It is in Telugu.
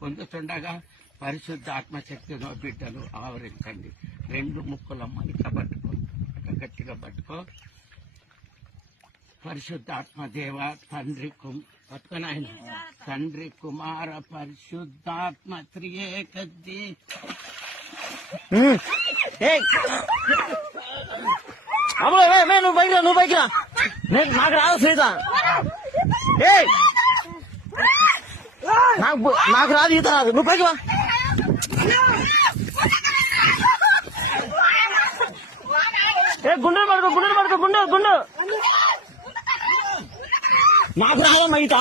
పొందుతుండగా పరిశుద్ధ ఆత్మశక్తితో బిడ్డలు ఆవరించండి. రెండు ముక్కులమ్మ ఇట్లా పట్టుకో, అట్లా గట్టిగా పట్టుకో. పరిశుద్ధాత్మ దేవ తండ్రి పట్టుకొని ఆయన తండ్రి కుమార పరిశుద్ధాత్మ త్రియేకద్ది. నువ్వు బైక్ రా నాకు రాదు శ్రీత, నాకు రాదు ఈత రాదు, నువ్వు పైకి వా. గుండెలు పడుకో గుండు నాకు రాదమ్మా ఈత.